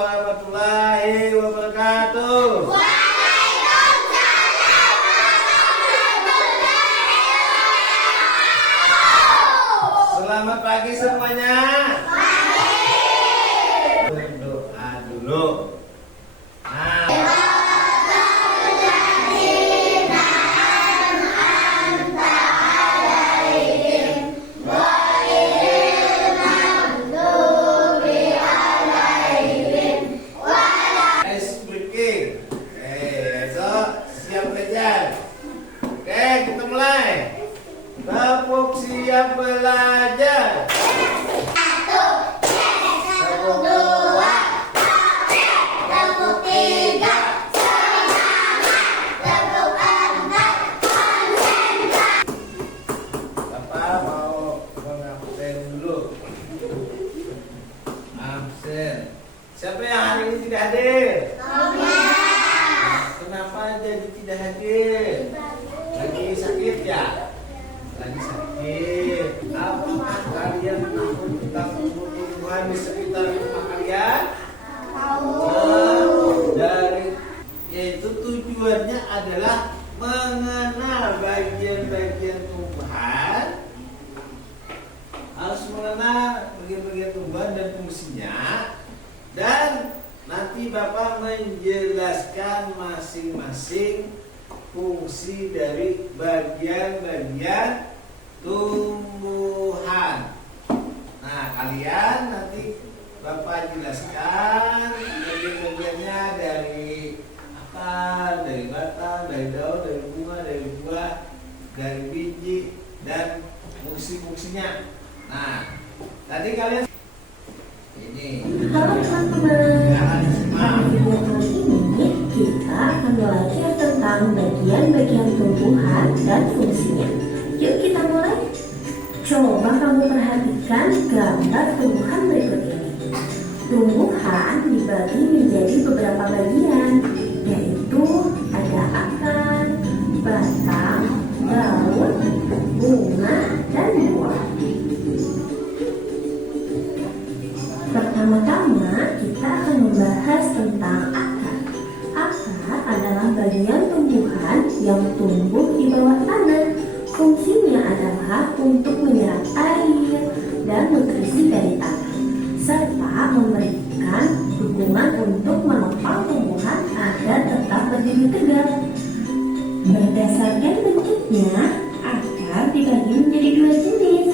Warahmatullahi wabarakatuh. Waalaikumsalam warahmatullahi wabarakatuh. Selamat pagi semuanya. Pagi. Berdoa dulu. Nah, kita mulai. Tepuk siap belajar. Tepuk dua, tepuk tiga, semangat, tepuk empat, konsentrasi. Bapak mau mengabsen dulu. Absen. Siapa yang hari ini tidak hadir? Kenapa jadi tidak hadir? Lagi sakit ya? Lagi sakit. Apakah kalian tahu tentang tumbuh-tumbuhan di sekitar rumah kalian? Yaitu tujuannya adalah mengenal bagian-bagian tumbuhan. Harus mengenal bagian-bagian tumbuhan dan fungsinya. Dan nanti Bapak menjelaskan masing-masing fungsi dari bagian-bagian tumbuhan. Nah, kalian nanti Bapak jelaskan bagian-bagiannya dari akar, dari batang, dari daun, dari bunga, dari buah, dari biji, dan fungsi-fungsinya. Nah, tadi kalian ini. Halo teman-teman, pada video kali ini kita akan belajar tentang bagian-bagian tumbuhan dan fungsinya. Yuk kita mulai. Coba kamu perhatikan gambar tumbuhan berikut ini. Tumbuhan dibagi menjadi beberapa bagian, yaitu ada akar, batang, daun, bunga, dan buah. Pertama-tama kita akan membahas tentang akar. Akar adalah bagian tumbuhan yang tumbuh di bawah tanah. Fungsinya adalah untuk menyerap air dan nutrisi dari tanah, serta memberikan dukungan untuk menopang tumbuhan agar tetap berdiri tegak. Berdasarkan bentuknya, akar dibagi menjadi dua jenis,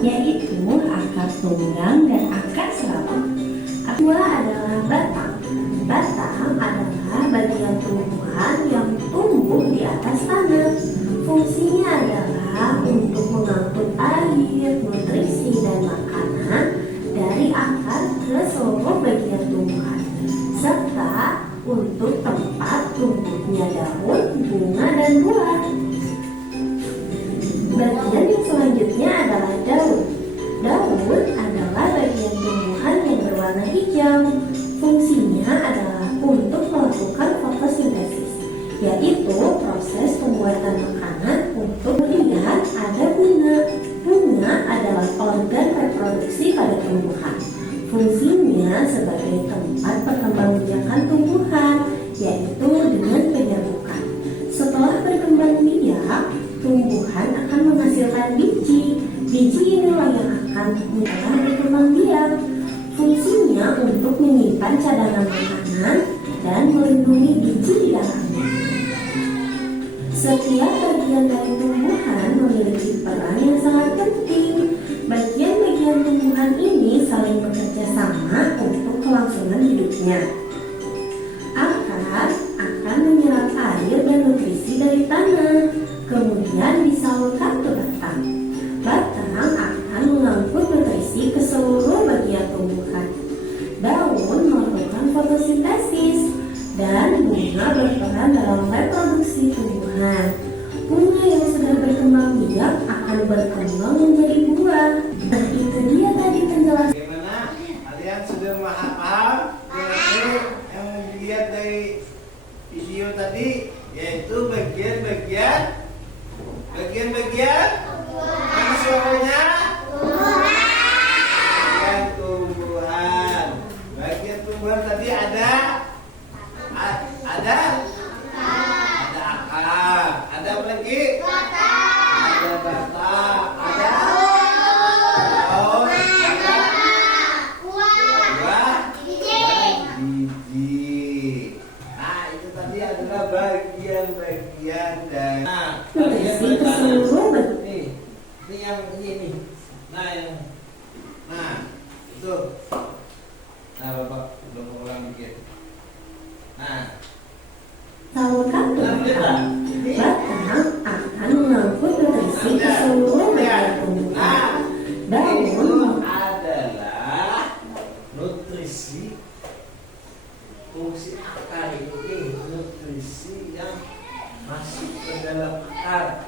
yaitu akar tunggang dan akar serabut. Kedua adalah batang. Batang adalah bagian tumbuhan yang tumbuh di atas tanah. Fungsinya adalah untuk mengangkut air, nutrisi, dan makanan dari akar ke seluruh bagian tumbuhan, serta untuk tempat tumbuhnya daun, bunga, dan buah. Bagian yang selanjutnya adalah daun. Daun adalah bagian tumbuhan yang berwarna hijau. Fungsinya adalah untuk melakukan fotosintesis, yaitu proses pembuatan makanan. Untuk melihat ada bunga. Bunga adalah organ reproduksi pada tumbuhan. Fungsinya sebagai tempat perkembangbiakan tumbuhan, yaitu dengan penyabukan. Setelah berkembang biak, tumbuhan akan menghasilkan biji. Biji inilah yang akan mulai berkembang biak. Fungsinya untuk menyimpan cadangan makanan dan melindungi biji di dalamnya. Setiap bagian dari tumbuhan memiliki peran yang sangat penting. Bagian-bagian tumbuhan ini saling bekerja sama untuk kelangsungan hidupnya. Akar akan menyerap air dan nutrisi dari tanah, kemudian disalurkan ke batang. Batang akan mengangkut nutrisi ke seluruh bagian tumbuhan. Daun melakukan fotosintesis, dan bunga berperan dalam reproduksi tumbuhan. Bunga yang sudah berkembang biak akan berkembang menjadi buah. Nah, itu dia tadi penjelasan. Bagaimana? Kalian sudah paham? Yaitu yang dilihat dari video tadi, yaitu bagian-bagian apa suaranya? Bagian tumbuhan. Bagian tumbuhan tadi ada akar. Ada apa lagi? Ada batang. Ada daun. Ada buah. Biji. Nah, itu tadi adalah bagian-bagian dari. Nah, Nutrisi keseluruhan bentuk. ini yang ini. Nah, itu. Nah, Bapak udah mengulang dikit. Nah, Tahukah Bapak, batang akan mengangkut nutrisi ke seluruh bagian tubuh. Daun itu adalah nutrisi. Fungsi akar ini nutrisi yang masuk ke dalam akar.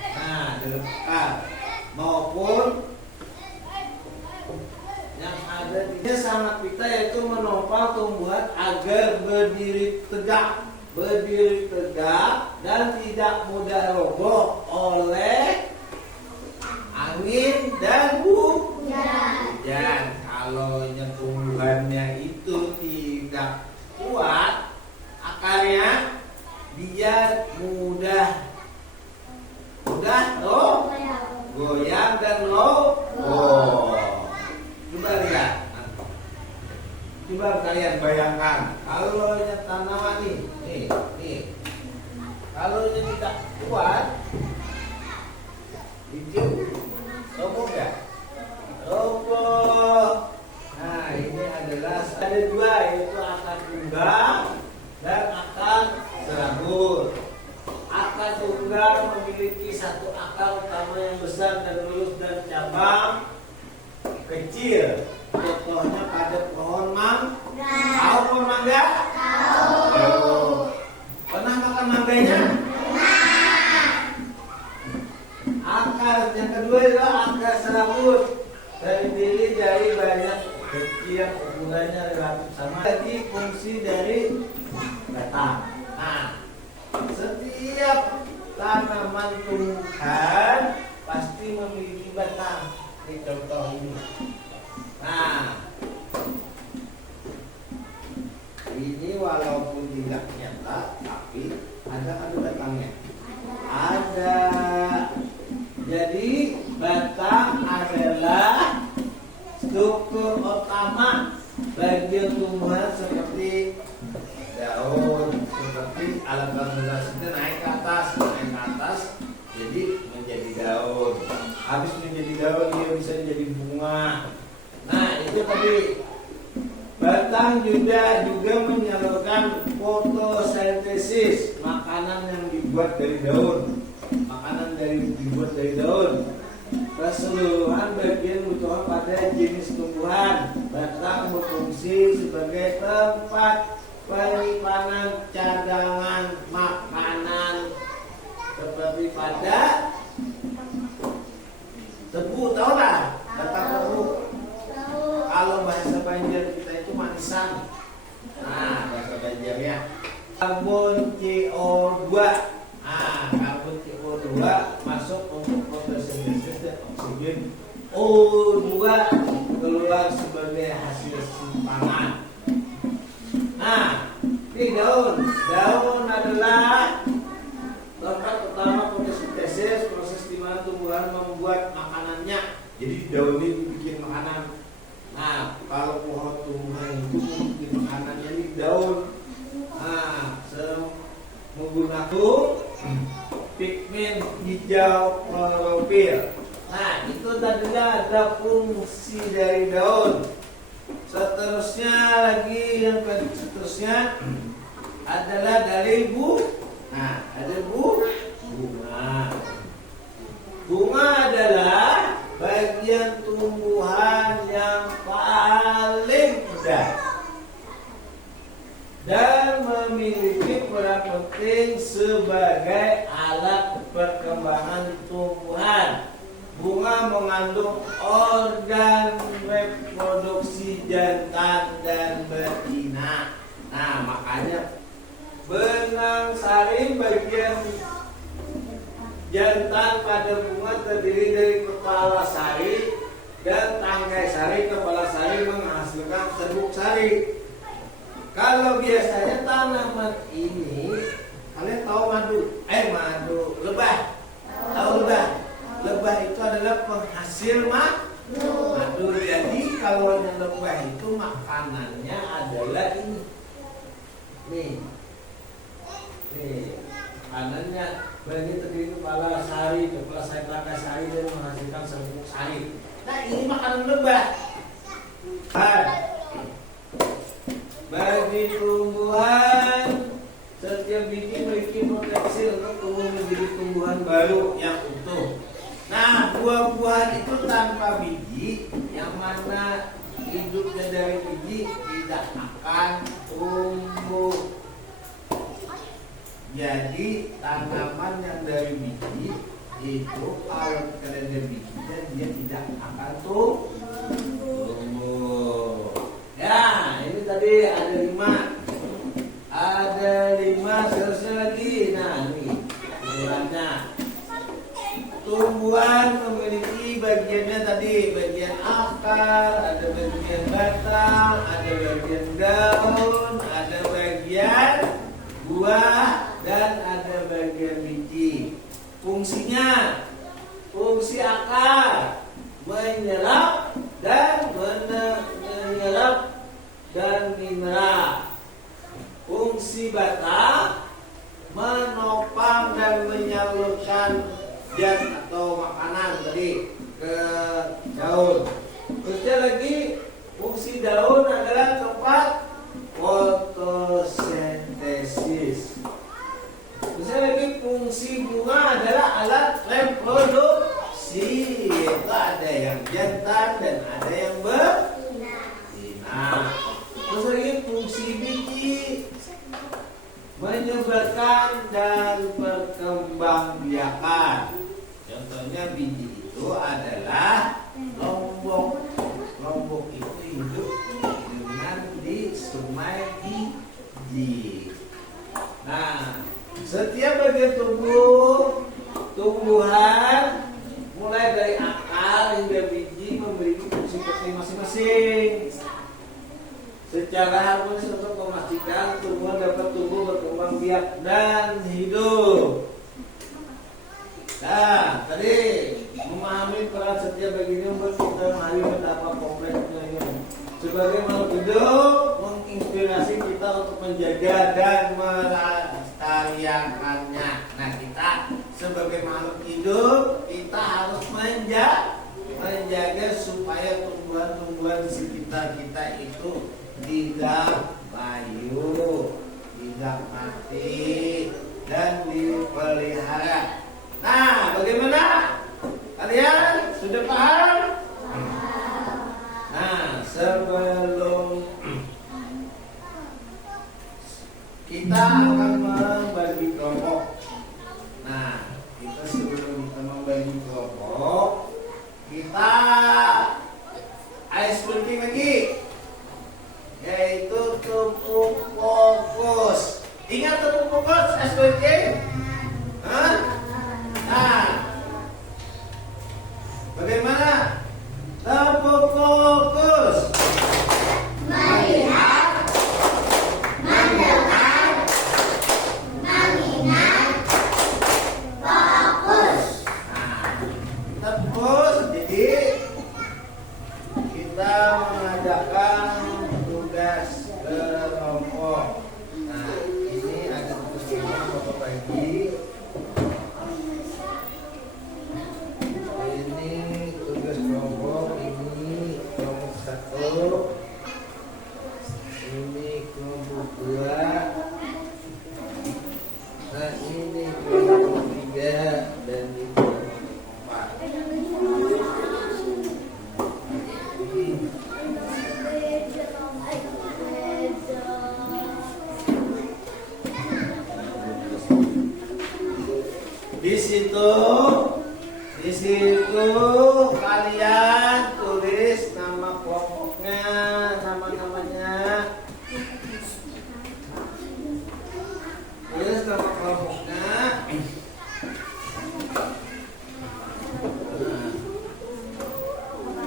Nah, dalam akar maupun yang ada di sangat pita, yaitu menopang tumbuhan agar berdiri tegak dan tidak mudah roboh oleh angin dan hujan. Kalau tumbuhannya itu tidak kuat akarnya, dia mudah goyang dan roboh. Coba lihat. Coba kalian bayangkan, kalau tanaman nih. Kalau tidak kuat, hijau, roboh nggak? Roboh. Nah, ini adalah ada dua, yaitu akar tunggal dan akar serabut. Akar tunggal memiliki satu akar utama yang besar dan lurus dan cabang kecil. Contohnya pada pohon mangga. Tahu pohon mangga? Tahu. Pernah makan mangganya? Akar yang kedua adalah akar serabut, terdiri dari banyak kecil, ukurannya relatif sama. Jadi fungsi dari batang. Nah, setiap tanaman tumbuhan pasti memiliki batang. Ini contoh ini. Nah, ini walaupun tidak nyata, tapi ada batangnya. Ada. Jadi batang adalah struktur utama bagian tumbuhan seperti daun, seperti alat bangunan itu naik ke atas, jadi menjadi daun. Habis menjadi daun dia bisa jadi bunga. Nah, itu tadi. Batang juga menyalurkan fotosintesis, makanan yang dibuat dari daun. Keseluruhan bagian kebutuhan pada jenis tumbuhan. Batang berfungsi sebagai tempat penyimpanan cadangan makanan seperti pada tebu. Tahu nggak? Batang tebu. Kalau bahasa Banjar kita itu manisan. Nah, bahasa Banjarnya karbon CO2. Karbon CO2 masuk untuk fotosintesis dan oksigen O2 keluar sebagai hasil simpanan. Nah, ini daun. Daun adalah tempat utama fotosintesis, proses di mana tumbuhan membuat makanannya. Jadi daun ini bikin makanan. Nah, kalau pohon tumbuhan itu bikin makanannya di daun. Nah, menggunakan pigmen hijau klorofil. Nah, itu tadinya ada fungsi dari daun. Seterusnya adalah dari Nah, ada bunga. Bunga adalah bagian tumbuhan yang paling mudah dan memiliki peran penting sebagai alat perkembangan tumbuhan. Bunga mengandung organ reproduksi jantan dan betina. Nah, makanya benang sari bagian jantan pada bunga terdiri dari kepala sari dan tangkai sari. Kepala sari menghasilkan serbuk sari. Kalau biasanya tanaman ini, kalian tahu madu lebah. Tahu lebah? Lebah itu adalah penghasil madu. Jadi kalau yang lebah itu makanannya adalah ini. Nih, makanannya bagi terdiri kepala sari telaka sari dan menghasilkan serbuk sari. Nah ini makanan lebah. Bagi tumbuhan, setiap biji memiliki potensi untuk tumbuh menjadi tumbuhan baru yang utuh. Nah, buah-buahan itu tanpa biji, yang mana hidupnya dari biji tidak akan tumbuh. Jadi tanaman yang dari biji itu kalau kalian dari bijinya dia tidak akan tumbuh. Ya, ini tadi ada 5. Ada 5 seharusnya lagi. Nah, ini ukurannya. Tumbuhan memiliki bagiannya tadi, bagian akar, ada bagian batang, ada bagian daun, ada bagian buah, dan ada bagian biji. Fungsinya, fungsi akar menyerap dan mineral. Fungsi batang menopang dan menyalurkan zat atau makanan tadi ke daun. Terusnya lagi fungsi daun adalah tempat fotosintesis. Terusnya lagi fungsi bunga adalah alat reproduksi. Yaitu ada yang jantan dan ada yang betina. Terus lagi fungsi biji menyebarkan dan perkembangbiakan. Contohnya biji itu adalah lombok. Lombok itu hidup dengan di sungai biji. Nah, setiap bagian tumbuhan mulai dari akar hingga biji memiliki fungsi penting masing-masing. Secara harmonis untuk memastikan tumbuhan dapat tumbuh, berkembang biak dan hidup. Nah, tadi memahami peran setiap bagian membuat kita memahami betapa kompleksnya ini. Sebagai makhluk hidup, menginspirasi kita untuk menjaga dan melestarikannya. Nah, kita sebagai makhluk hidup, kita harus menjaga supaya tumbuhan-tumbuhan di sekitar kita itu tidak layu, tidak mati, dan dipelihara. Nah, bagaimana? Kalian sudah paham? Nah, sebelum kita akan membagi kelompok. Nah, sebelum kita membagi kelompok, kita ice breaking lagi, yaitu tumpuk fokus. Ingat tumpuk fokus ice breaking? Nah, bagaimana? Tumpuk fokus. Melihat, mendengar, mengingat, fokus. Nah, fokus. Jadi kita mengadakan tugas kelompok. Nah, ini ada tugas kelompok bagi. Ini tugas kelompok, ini kelompok 1, ini kelompok 2, nah ini kelompok 3, dan ini kelompok 4. Di situ kalian tulis nama kelompoknya, nama-namanya. Tulis nama kelompoknya.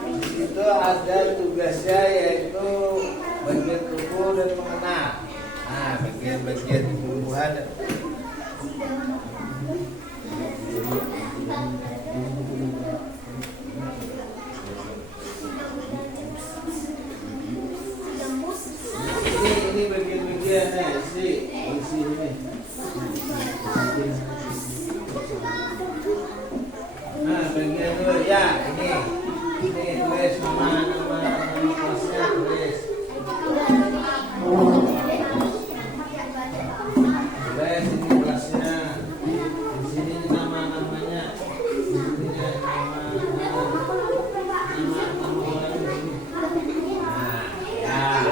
Di situ ada tugasnya, yaitu bagian tubuh dan mengenal. bagian-bagian tumbuhan. Ini bagian-bagiannya sih, isi ini. Nah, bagian dulu ya, ini tulis nama kelasnya, tulis. Tulis ini kelasnya. Di sini nama-namanya. Di sini nama orang di sini. Nah, ya.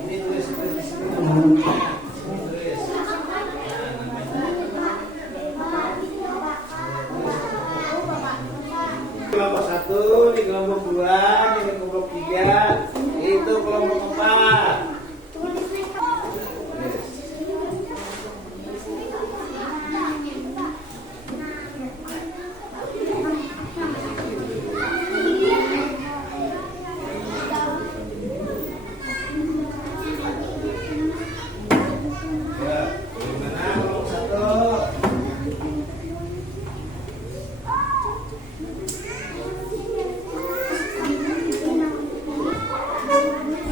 Ini tulis di sini namanya. Sini tulis. Nah, namanya. Kelompok 1, ini kelompok 2, ini kelompok 3, itu kelompok 4. Ya, gimana kelompok 1?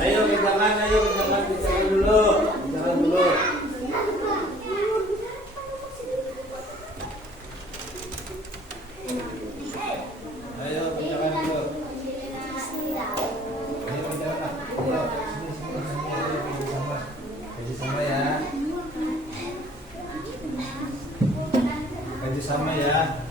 Ayo bincangkan dulu. Bincangkan dulu. Ayo bincangkan dulu. Ayo bincangkan. Ayo sini sama. Gaji sama ya. Gaji sama ya.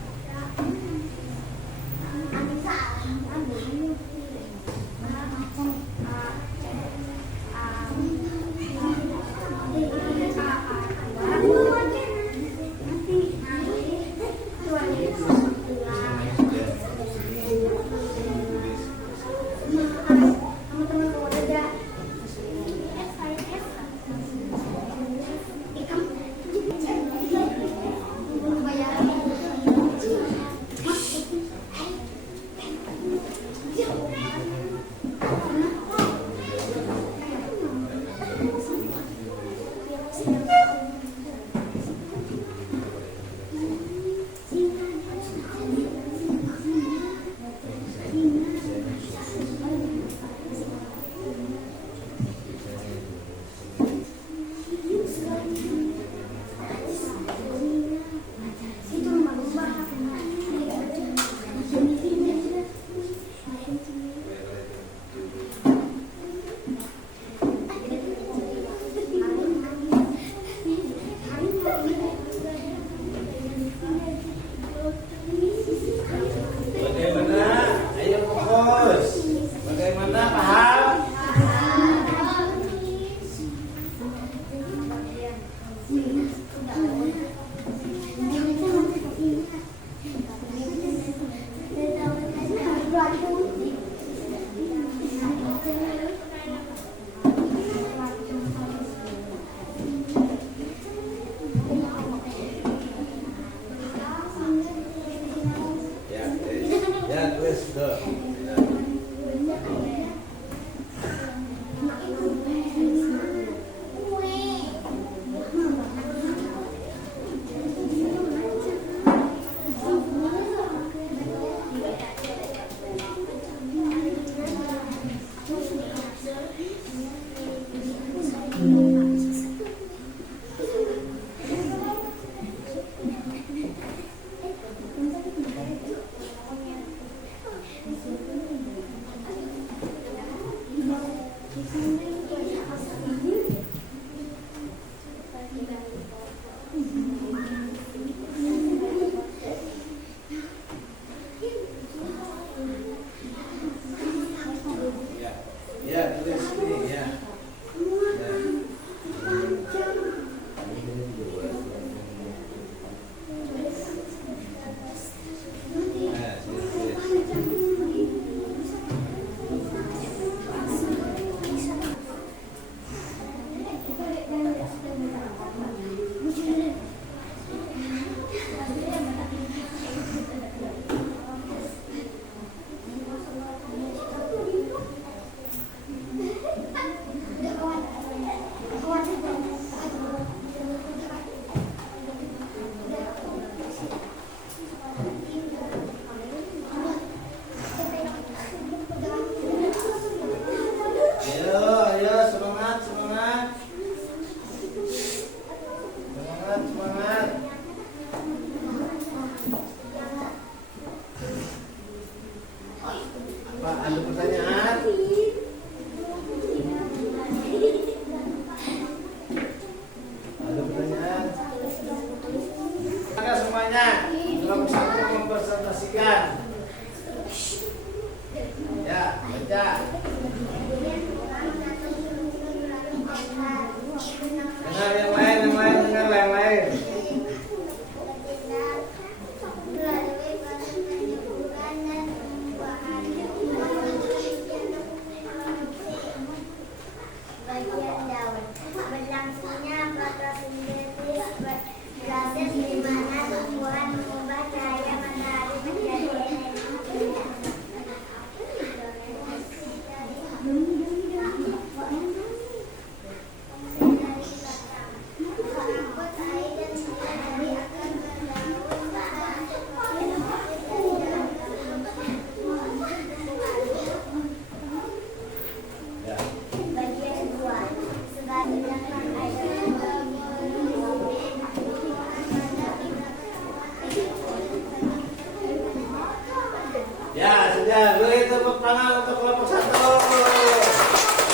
tangan untuk kelompok 1.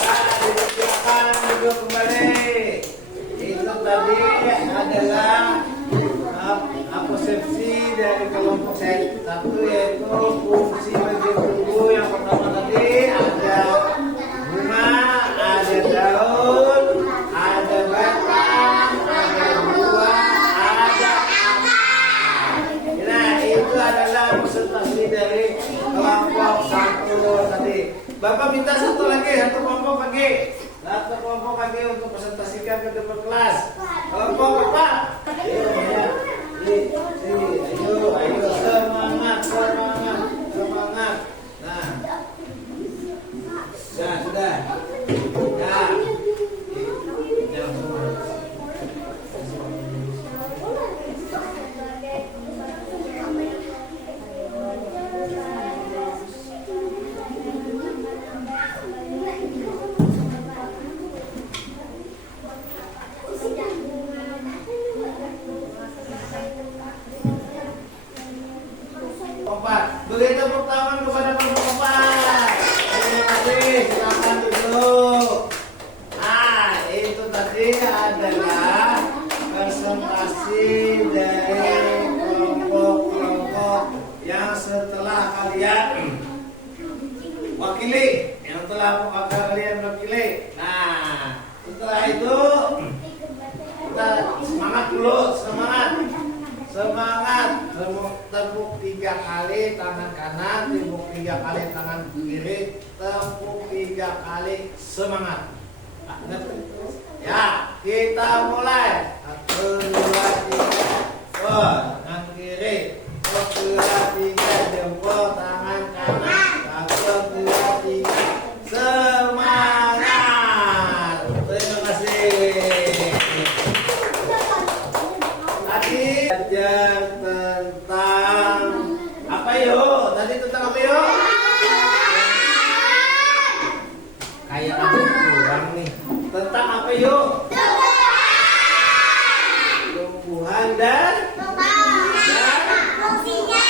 Nah, dipersilakan duduk kembali. Itu tadi adalah persepsi dari kelompok 1, yaitu fungsi bagian tubuh. Yang pertama tadi ada bunga, ada daun, ada batang, ada buah, ada akar. Nah, itu adalah presentasi dari kelompok 1 tadi. Bapak minta satu kelompok lagi untuk presentasikan ke depan kelas. Kelompok Bapak. Ayo, semangat. Nah, sudah. Beri tepuk tangan kepada Bapak. Terima kasih, silakan duduk. Nah, itu tadi adalah presentasi dari kelompok-kelompok yang setelah kalian wakili. Nah, setelah itu kita semangat dulu, semangat. Tepuk 3 kali tangan kanan, tepuk 3 kali tangan kiri, tepuk 3 kali semangat. Ya, kita mulai. 1, 2, 3. Tangan kiri. 1, 2, 3. Jempol tangan kanan. 1, 2, 3. Semangat. Terima kasih. Tadi belajar tentang apa yuk? Kayak aku kurang nih. Tentang apa yuk? Tumbuhan dan fungsinya.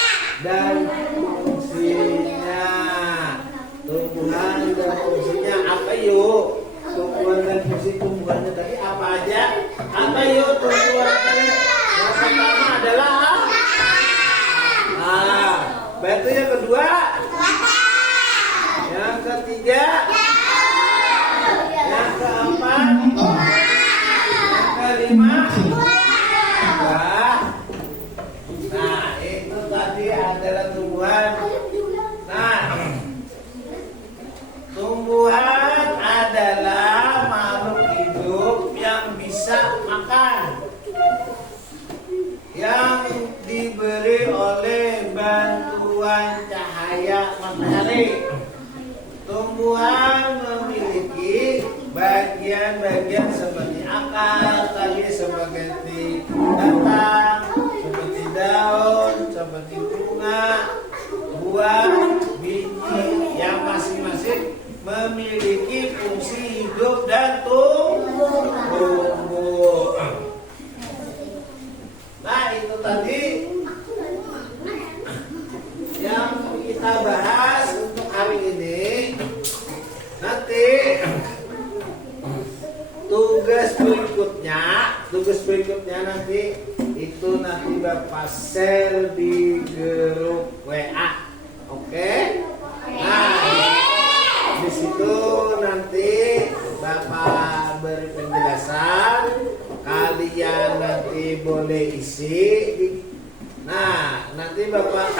Tumbuhan dan fungsinya apa yuk? Tumbuhan dan fungsi tumbuhannya tadi apa aja? Apa yuk tumbuhan? Yang pertama adalah batu, yang kedua, yang ketiga, yang keempat, yang kelima, nah itu tadi adalah tumbuhan. Nah, tumbuhan adalah makhluk hidup yang bisa makan, yang diberi oleh bantuan cahaya matahari. Tumbuhan memiliki bagian-bagian seperti akar, tadi seperti batang, seperti daun, seperti bunga, buah, biji, yang masing-masing memiliki fungsi hidup dan tumbuh. Nah, itu tadi yang kita bahas untuk hari ini. Nanti tugas berikutnya nanti itu nanti Bapak share di grup WA. Oke? Nah, di situ nanti Bapak beri penjelasan, kalian nanti boleh isi. Nah, nanti Bapak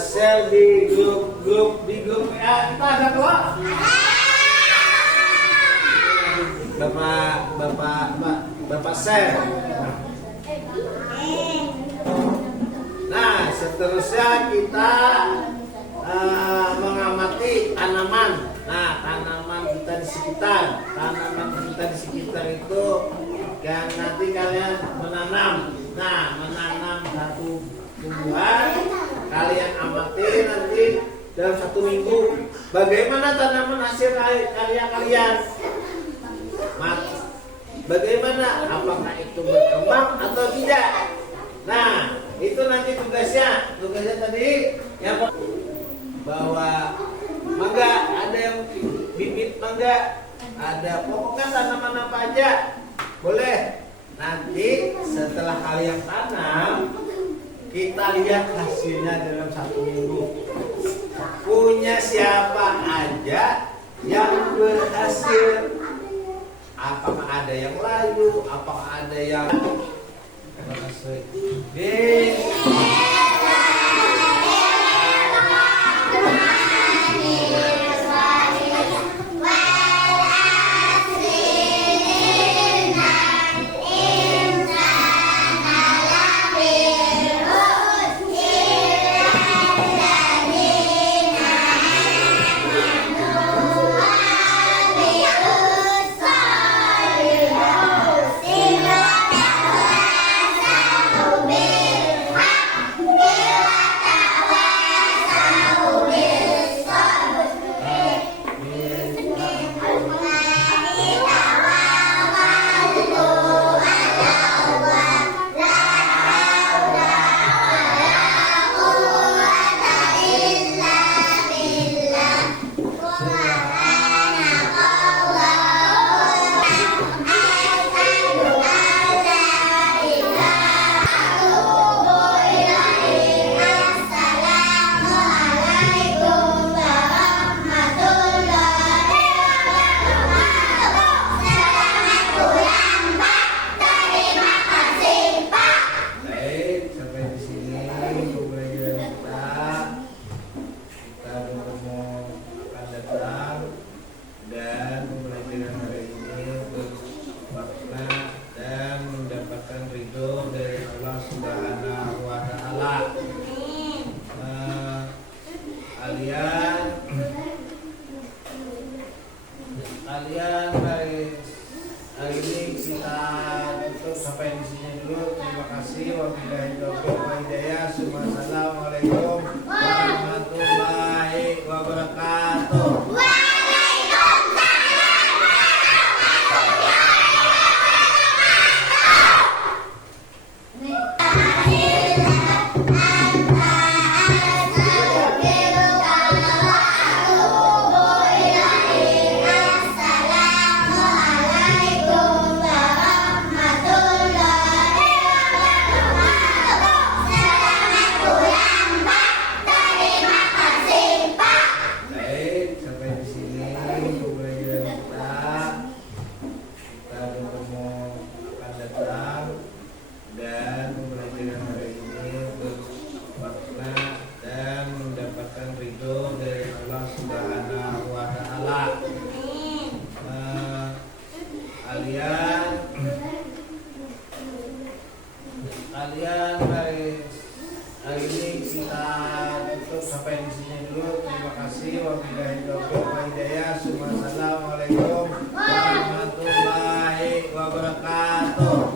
share di grup WA kita ada kok. Bapak share. Nah, seterusnya kita mengamati tanaman. Nah, tanaman kita di sekitar itu yang nanti kalian menanam. Nah, menanam satu tumbuhan, kalian amati nanti dalam 1 minggu bagaimana tanaman hasil karya kalian. Bagaimana, apakah itu berkembang atau tidak. Nah, itu nanti tugasnya tadi yang bawa mangga, ada yang bibit mangga, ada pokoknya tanaman apa aja boleh. Nanti setelah kalian tanam, kita lihat hasilnya dalam 1 minggu. Punya siapa aja yang berhasil? Apakah ada yang layu? Apakah ada yang kalian hari ini kita tutup sampai di sini dulu. Terima kasih. Wabillahi taufiq wal hidayah. Assalamualaikum warahmatullahi wabarakatuh. Kalian hari ini kita tutup sampai di sini dulu. Terima kasih. Wabillahi taufiq wal hidayah. Assalamualaikum warahmatullahi wabarakatuh.